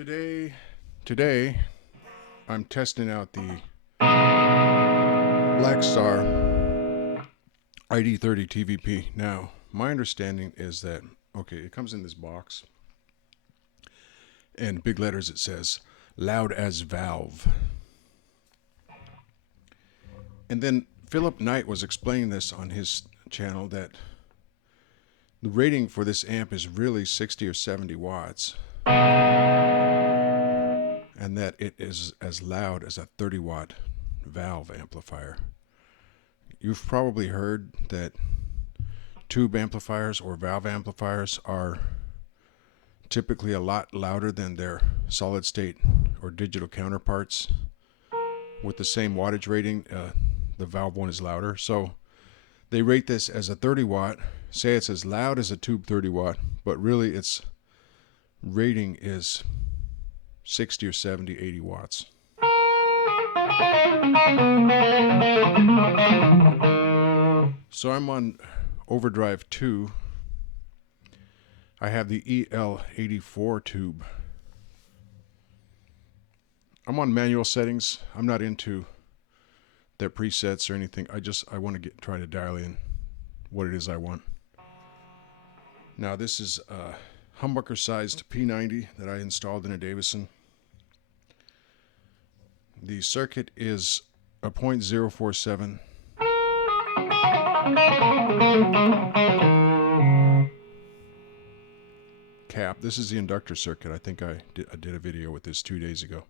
Today I'm testing out the Blackstar ID30 TVP. Now, my understanding is that, okay, it comes in this box, and big letters it says, loud as valve. And then Philip Knight was explaining this on his channel, that the rating for this amp is really 60 or 70 watts. And that it is as loud as a 30-watt valve amplifier. You've probably heard that tube amplifiers or valve amplifiers are typically a lot louder than their solid-state or digital counterparts. With the same wattage rating, the valve one is louder. So they rate this as a 30-watt, say it's as loud as a tube 30-watt, but really its rating is 60 or 70, 80 watts. So I'm on overdrive 2. I have the EL84 tube. I'm on manual settings. I'm not into their presets or anything. I want to try to dial in what it is I want. Now this is a humbucker sized P90 that I installed in a Davison. The circuit is a .047 cap. This is the inductor circuit. I think I did a video with this 2 days ago.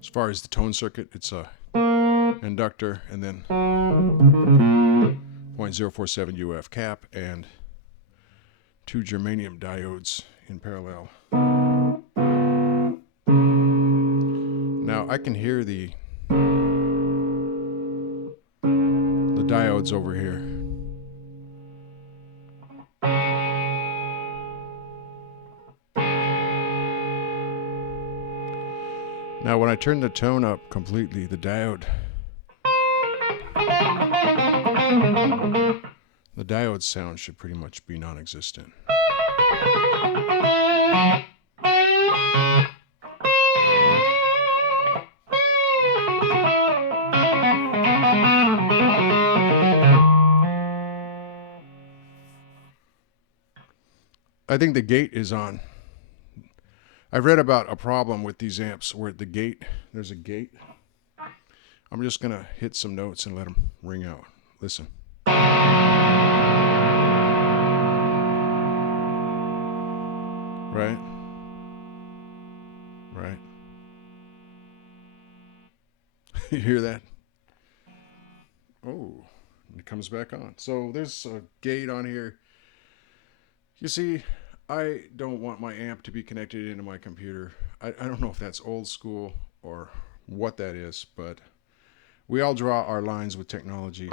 As far as the tone circuit, it's a inductor and then .047 UF cap and 2 germanium diodes in parallel. Now I can hear the diodes over here. Now when I turn the tone up completely, the diode sound should pretty much be non-existent. I think the gate is on. I've read about a problem with these amps where there's a gate. I'm just going to hit some notes and let them ring out. Listen. Right? Right? You hear that? Oh, it comes back on. So there's a gate on here. You see, I don't want my amp to be connected into my computer. I don't know if that's old school or what that is, but we all draw our lines with technology.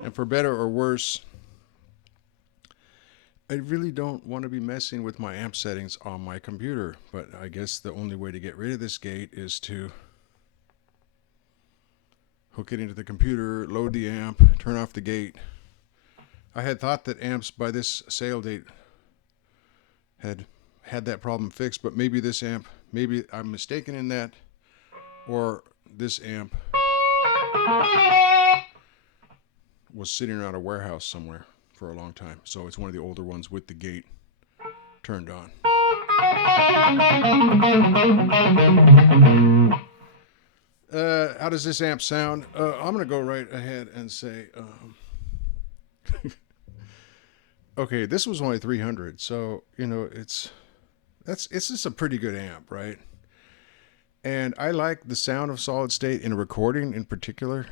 And for better or worse, I really don't want to be messing with my amp settings on my computer, but I guess the only way to get rid of this gate is to hook it into the computer, load the amp, turn off the gate. I had thought that amps by this sale date had that problem fixed, but maybe this amp, maybe I'm mistaken in that, or this amp was sitting around a warehouse somewhere for a long time. So it's one of the older ones with the gate turned on. How does this amp sound? I'm going to go right ahead and say, okay, this was only 300. So, you know, it's just a pretty good amp, right? And I like the sound of solid state in a recording in particular.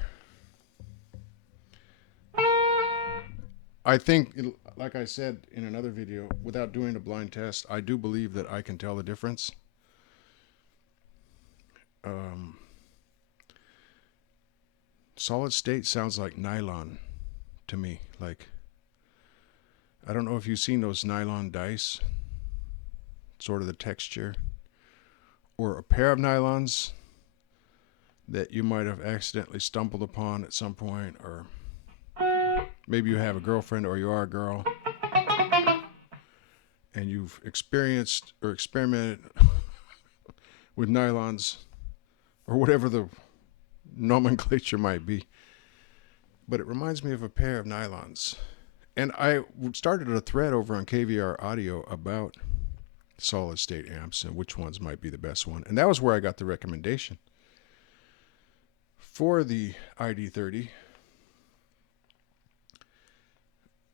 I think, like I said in another video, without doing a blind test, I do believe that I can tell the difference. Solid state sounds like nylon to me. Like, I don't know if you've seen those nylon dice, sort of the texture, or a pair of nylons that you might have accidentally stumbled upon at some point, or maybe you have a girlfriend or you are a girl, and you've experienced or experimented with nylons or whatever the nomenclature might be. But it reminds me of a pair of nylons. And I started a thread over on KVR Audio about solid state amps and which ones might be the best one. And that was where I got the recommendation for the ID30.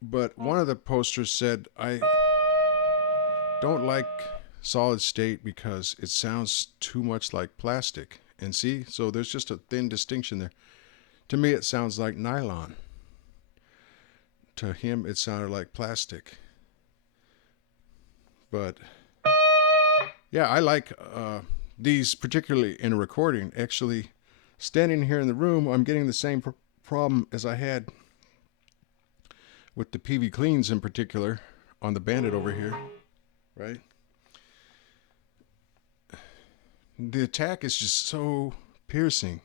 But one of the posters said, I don't like solid state because it sounds too much like plastic. And see, so there's just a thin distinction there. To me, it sounds like nylon. To him, it sounded like plastic. But yeah, I like these, particularly in a recording. Actually, standing here in the room, I'm getting the same problem as I had with the PV Cleans in particular on the Bandit over here, right? The attack is just so piercing.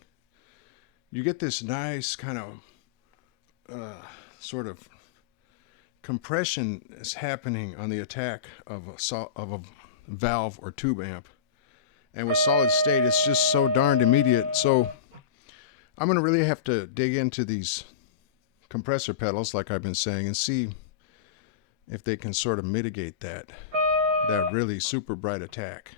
You get this nice kind of sort of compression is happening on the attack of a valve or tube amp. And with solid state, it's just so darned immediate. So I'm going to really have to dig into these compressor pedals, like I've been saying, and see if they can sort of mitigate that really super bright attack.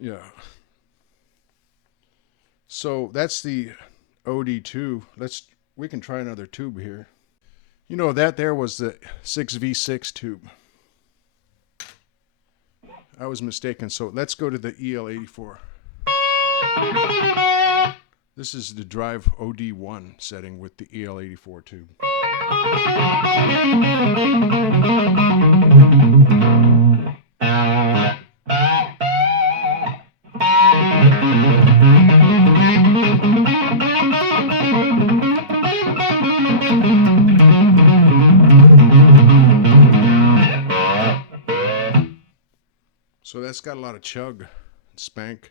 Yeah. So that's the OD2. We can try another tube here. You know, that there was the 6V6 tube. I was mistaken. So let's go to the EL84. This is the drive OD1 setting with the EL84 tube. So that's got a lot of chug and spank.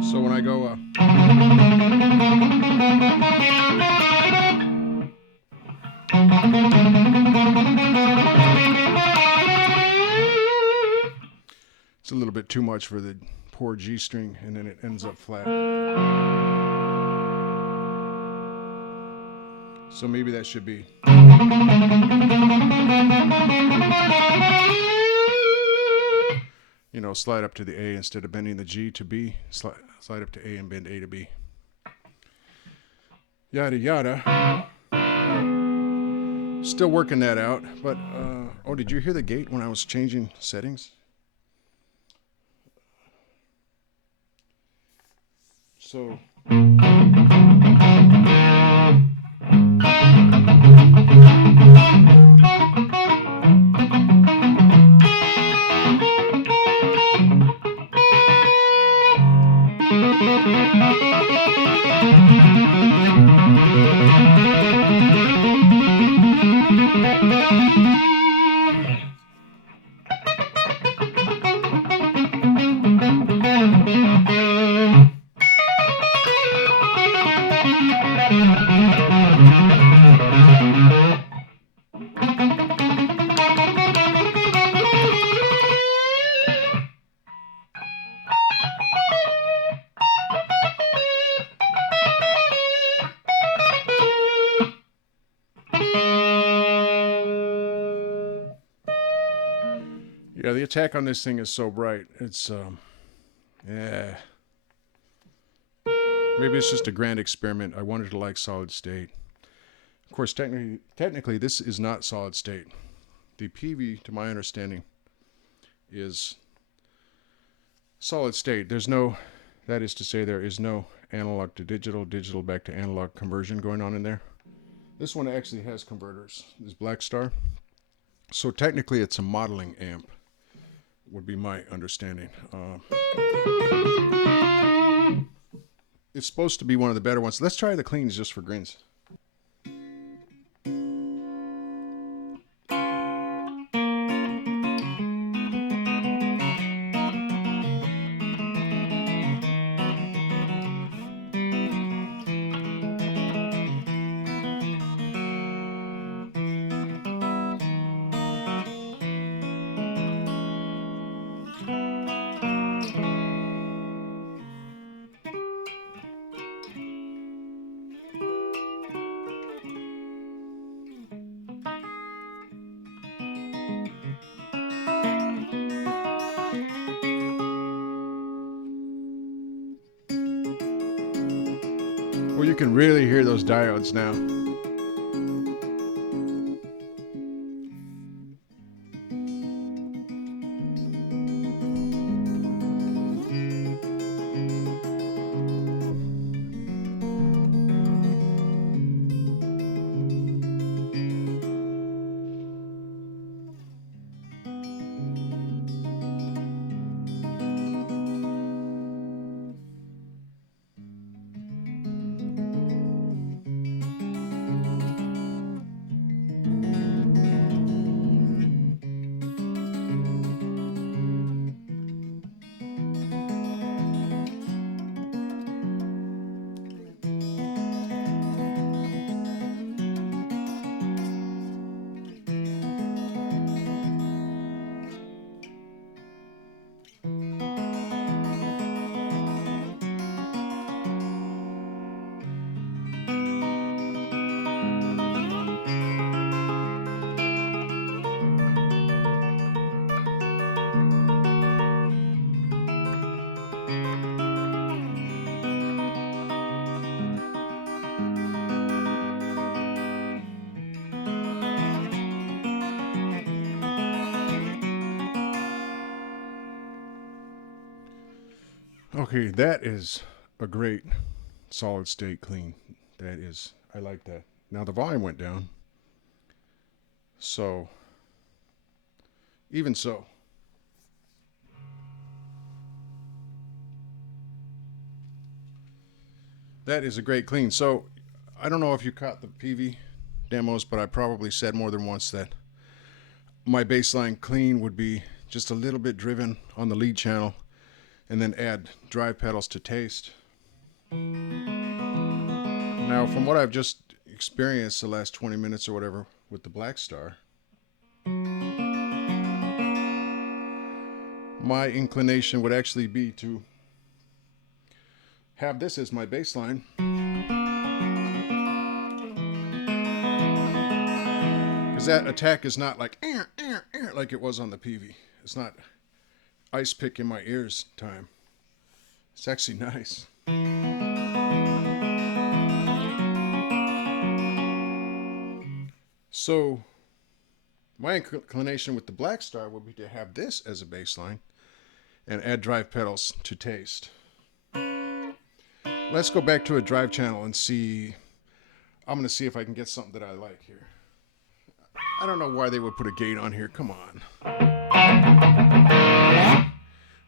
So when I go it's a little bit too much for the poor G string, and then it ends up flat. So maybe that should be. You know, slide up to the A instead of bending the G to B. Slide up to A and bend A to B. Yada yada. Still working that out. But, oh, did you hear the gate when I was changing settings? So. Yeah, the attack on this thing is so bright. It's, yeah. Maybe it's just a grand experiment. I wanted to like solid state. Of course, technically, this is not solid state. The PV, to my understanding, is solid state. There's no, that is to say, there is no analog to digital, digital back to analog conversion going on in there. This one actually has converters. This Blackstar. So technically, it's a modeling amp, would be my understanding. It's supposed to be one of the better ones. Let's try the cleans just for grins. Well, you can really hear those diodes now. Okay, that is a great solid state clean. That is, I like that. Now the volume went down. So, even so. That is a great clean. So, I don't know if you caught the PV demos, but I probably said more than once that my baseline clean would be just a little bit driven on the lead channel and then add drive pedals to taste. Now, from what I've just experienced the last 20 minutes or whatever with the Blackstar, my inclination would actually be to have this as my baseline. Because that attack is not like like it was on the PV. It's not ice pick in my ears time. It's actually nice. So my inclination with the Blackstar would be to have this as a baseline and add drive pedals to taste. Let's go back to a drive channel and see. I'm going to see if I can get something that I like here. I don't know why they would put a gate on here. Come on.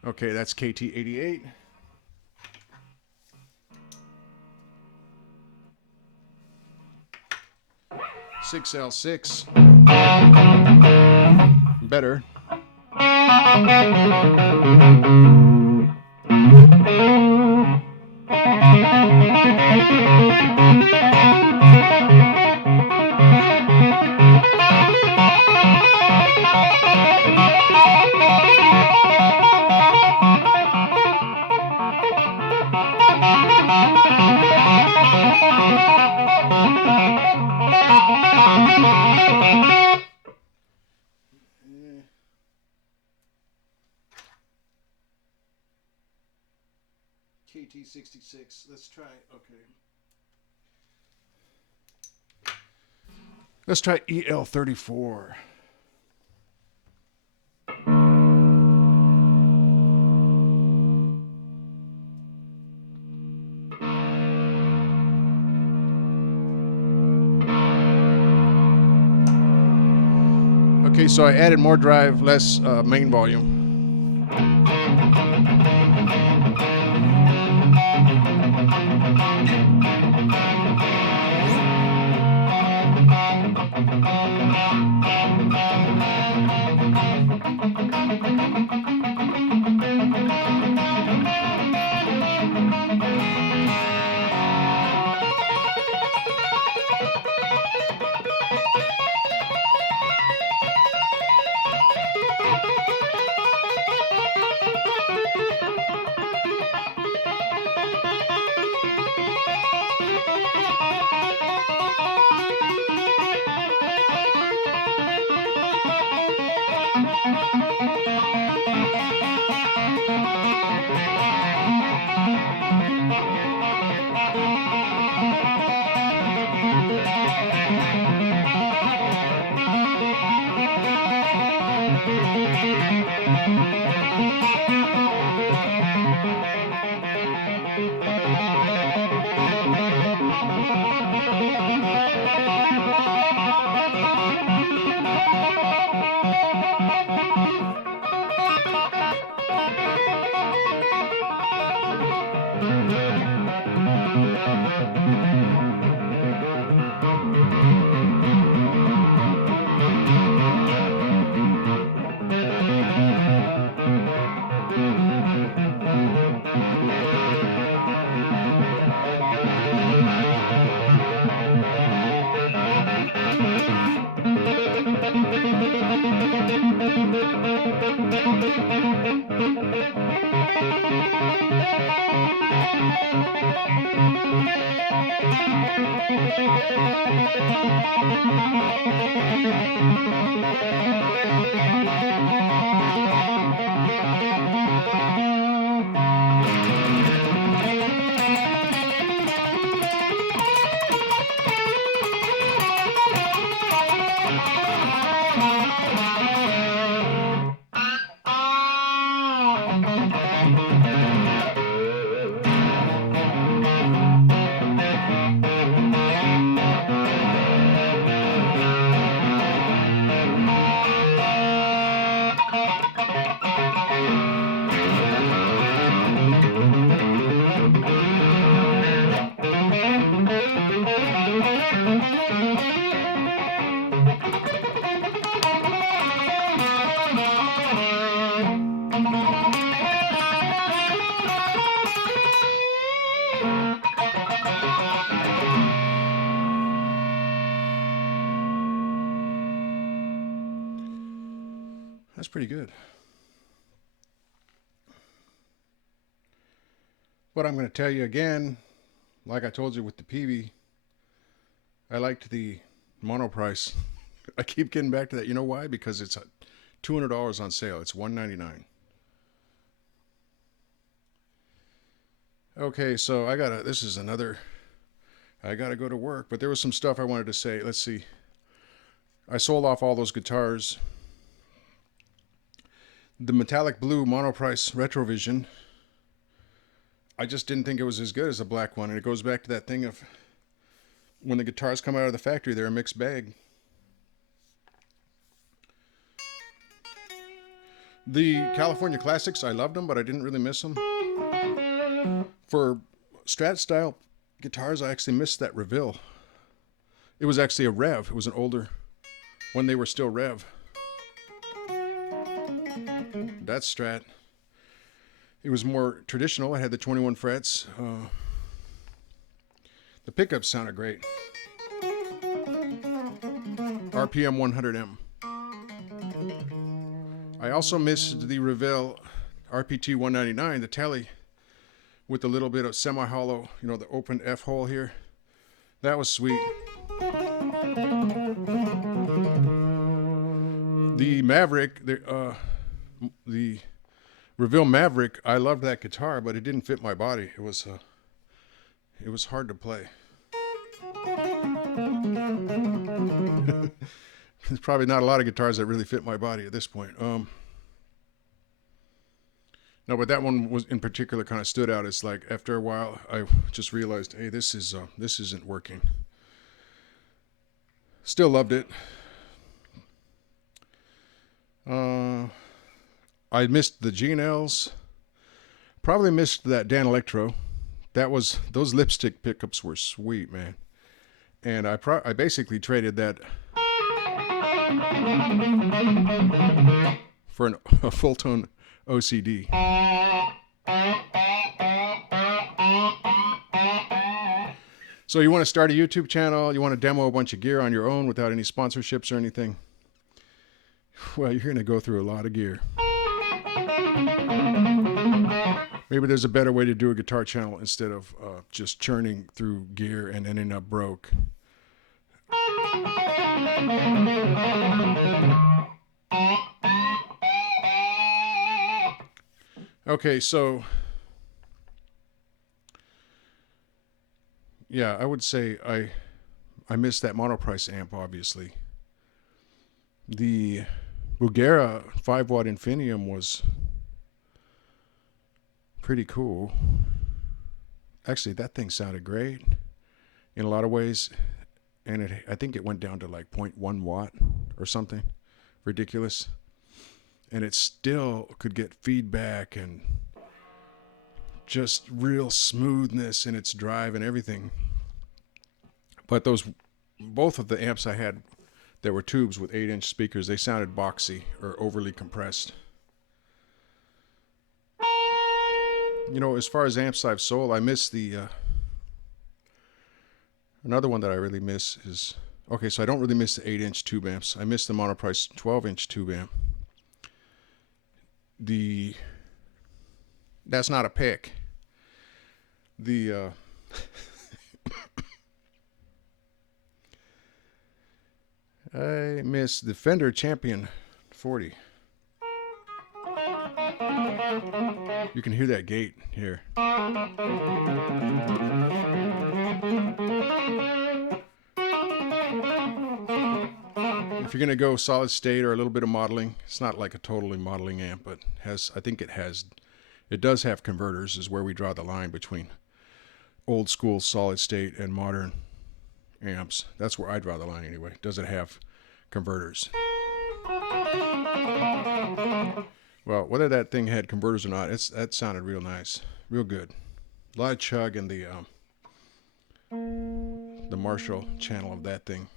Okay, that's KT88. (6L6) better. DT66. Let's try, okay. Let's try EL34. Okay, so I added more drive, less main volume. That's pretty good. But I'm going to tell you again, like I told you with the PV, I liked the mono price. I keep getting back to that. You know why? Because it's $200 on sale. It's $199. Okay, so this is another, I gotta go to work, but there was some stuff I wanted to say. Let's see. I sold off all those guitars. The metallic blue monoprice Retrovision, I just didn't think it was as good as the black one. And it goes back to that thing of when the guitars come out of the factory, they're a mixed bag. The California Classics, I loved them, but I didn't really miss them. For Strat style guitars, I actually missed that Reville. It was actually a Rev. It was an older, when they were still Rev. That Strat. It was more traditional. It had the 21 frets. The pickups sounded great. RPM 100M. I also missed the Reville RPT 199, the Tele, with a little bit of semi-hollow, you know, the open F hole here. That was sweet. The Maverick, the Reveal Maverick, I loved that guitar, but it didn't fit my body. It was hard to play. There's probably not a lot of guitars that really fit my body at this point. No, but that one was in particular kind of stood out. It's like after a while, I just realized, hey, this isn't working. Still loved it. I missed the G&Ls. Probably missed that Dan Electro. Those lipstick pickups were sweet, man. And I basically traded that for a full tone OCD. So you want to start a YouTube channel, you want to demo a bunch of gear on your own without any sponsorships or anything? Well, you're going to go through a lot of gear. Maybe there's a better way to do a guitar channel instead of just churning through gear and ending up broke. Okay, so yeah, I would say I missed that monoprice amp, obviously. The Bugera 5-watt Infinium was pretty cool. Actually, that thing sounded great in a lot of ways, and I think it went down to like 0.1 watt or something ridiculous, and it still could get feedback and just real smoothness in its drive and everything. But both of the amps I had that were tubes with 8-inch speakers, they sounded boxy or overly compressed. You know, as far as amps I've sold, I miss the another one that I really miss is, okay, so I don't really miss the 8-inch tube amps. I miss the monoprice 12-inch tube amp. That's not a pick. I miss the Fender Champion 40. You can hear that gate here. If you're going to go solid state or a little bit of modeling, it's not like a totally modeling amp, but it does have converters, is where we draw the line between old school solid state and modern amps. That's where I draw the line anyway. Does it have converters? Well, whether that thing had converters or not, that sounded real nice, real good. A lot of chug in the Marshall channel of that thing.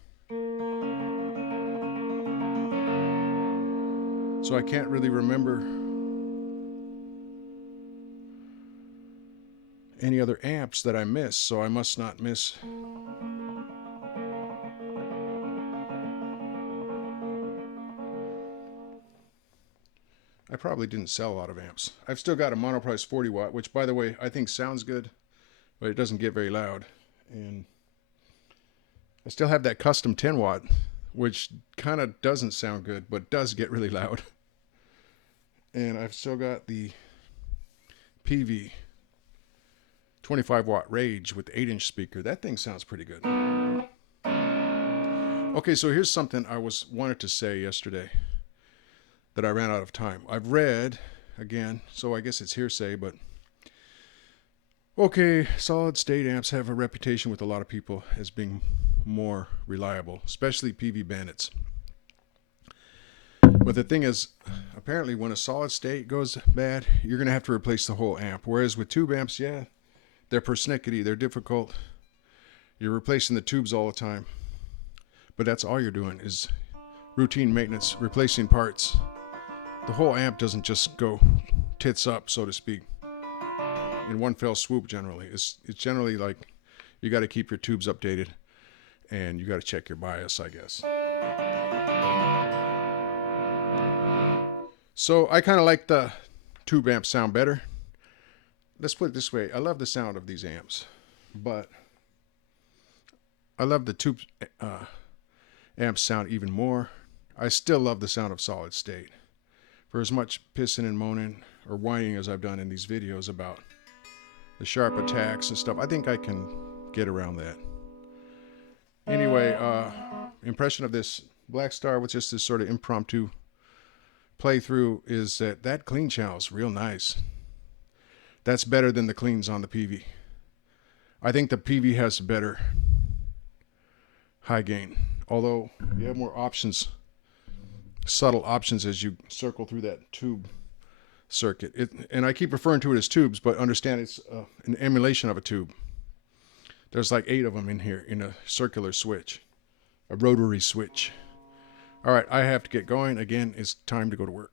So I can't really remember any other amps that I missed, so I must not miss. I probably didn't sell a lot of amps. I've still got a monoprice 40 watt, which, by the way, I think sounds good, but it doesn't get very loud. And I still have that custom 10 watt, which kind of doesn't sound good, but does get really loud. And I've still got the PV 25 watt Rage with 8-inch speaker. That thing sounds pretty good. Okay, so here's something I wanted to say yesterday that I ran out of time. I've read again, so I guess it's hearsay, but okay, solid state amps have a reputation with a lot of people as being more reliable, especially PV Bandits. But the thing is, apparently when a solid state goes bad, you're going to have to replace the whole amp. Whereas with tube amps, yeah, they're persnickety, they're difficult. You're replacing the tubes all the time. But that's all you're doing is routine maintenance, replacing parts. The whole amp doesn't just go tits up, so to speak, in one fell swoop generally. It's generally like you got to keep your tubes updated and you got to check your bias, I guess. So I kind of like the tube amps sound better. Let's put it this way. I love the sound of these amps, but I love the tube amps sound even more. I still love the sound of solid state. For as much pissing and moaning or whining as I've done in these videos about the sharp attacks and stuff. I think I can get around that. Anyway, impression of this Blackstar with just this sort of impromptu playthrough is that clean channel is real nice. That's better than the cleans on the PV. I think the PV has better high gain, although you have more options, subtle options as you circle through that tube circuit. And I keep referring to it as tubes, but understand it's an emulation of a tube. There's like 8 of them in here in a circular switch, a rotary switch. All right, I have to get going. Again, it's time to go to work.